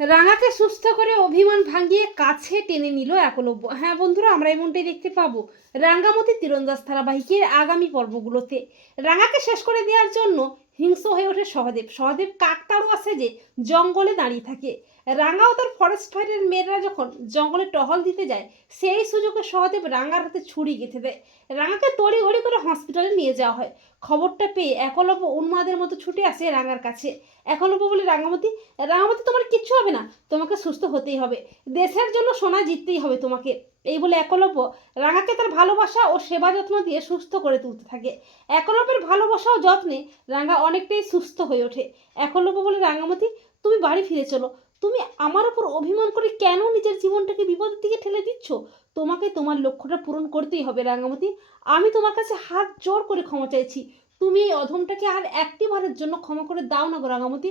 রাঙাকে সুস্থ করে অভিমান ভাঙিয়ে কাছে টেনে নিল একলব্য। হ্যাঁ বন্ধুরা, আমরা এমনটাই দেখতে পাবো রাঙ্গামতি তীরন্দাজ ধারাবাহিকের আগামী পর্বগুলোতে। রাঙাকে শেষ করে দেওয়ার জন্য হিংস্র হয়ে ওঠে সহদেব। সহদেব কাকতাড়ু আছে যে জঙ্গলে দাঁড়িয়ে থাকে। রাঙা ও তার ফরেস্ট ফায়ারের মেয়েরা যখন জঙ্গলে টহল দিতে যায়, সেই সুযোগে সহদেব রাঙার হাতে ছুরি গেঁথে দেয়। রাঙাকে তড়ি ঘড়ি করে হসপিটালে নিয়ে যাওয়া হয়। খবরটা পেয়ে একলব্য উন্মাদের মতো ছুটে আসে রাঙার কাছে। একলব্য বলে, রাঙামতি রাঙামতি, তোমার কিচ্ছু হবে না। তোমাকে সুস্থ হতেই হবে। দেশের জন্য সোনা জিততেই হবে তোমাকে। এই বলে একলব্য রাঙাকে তার ভালোবাসা ও সেবা যত্ন দিয়ে সুস্থ করে তুলতে থাকে। একলব্যের ভালোবাসা ও যত্নে রাঙা অনেকটাই সুস্থ হয়ে ওঠে। একলব্য বলে, রাঙামতি, তুমি বাড়ি ফিরে চলো। তুমি আমার উপর অভিমান করে কেন নিজের জীবনটাকে বিপদের দিকে ঠেলে দিচ্ছ? তোমাকে তোমার লক্ষ্যটা পূরণ করতেই হবে, রাঙামতি। আমি তোমার কাছে হাত জোর করে ক্ষমা চাইছি। তুমি এই অধমটাকে আর একটি বারের জন্য ক্ষমা করে দাও না গো রাঙামতি।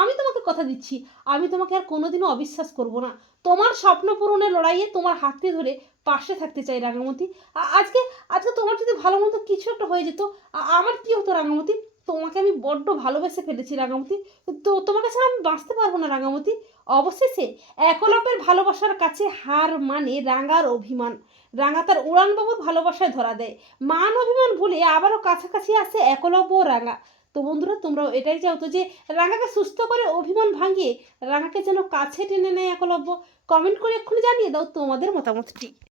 আমি তোমাকে কথা দিচ্ছি। আমি তোমাকে আর কোনোদিনও অবিশ্বাস করব না। তোমার স্বপ্ন পূরণের লড়াইয়ে তোমার হাতে ধরে পাশে থাকতে চাই রাঙামতি। আজকে আজকে তোমার যদি ভালো মতো কিছু একটা হয়ে যেত আমার কি হতো রাঙামতি? তোমাকে আমি বড্ড ভালোবেসে ফেলেছি রাঙামতি। তো তোমাকে ছাড়া আমি বাঁচতে পারব না রাঙামতি। অবশেষে একলপের ভালোবাসার কাছে হার মানে রাঙার অভিমান। রাঙা তার উড়ানবাবুর ভালোবাসায় ধরা দেয়। মান অভিমান ভুলে আবারও কাছাকাছি আসে একলব্য ও রাঙা। তো বন্ধুরা, তোমরাও এটাই চাও তো যে রাঙাকে সুস্থ করে অভিমান ভাঙিয়ে রাঙাকে যেন কাছে টেনে নেয় একলব্য কমেন্ট করে এক্ষুনি জানিয়ে দাও তোমাদের মতামতটি।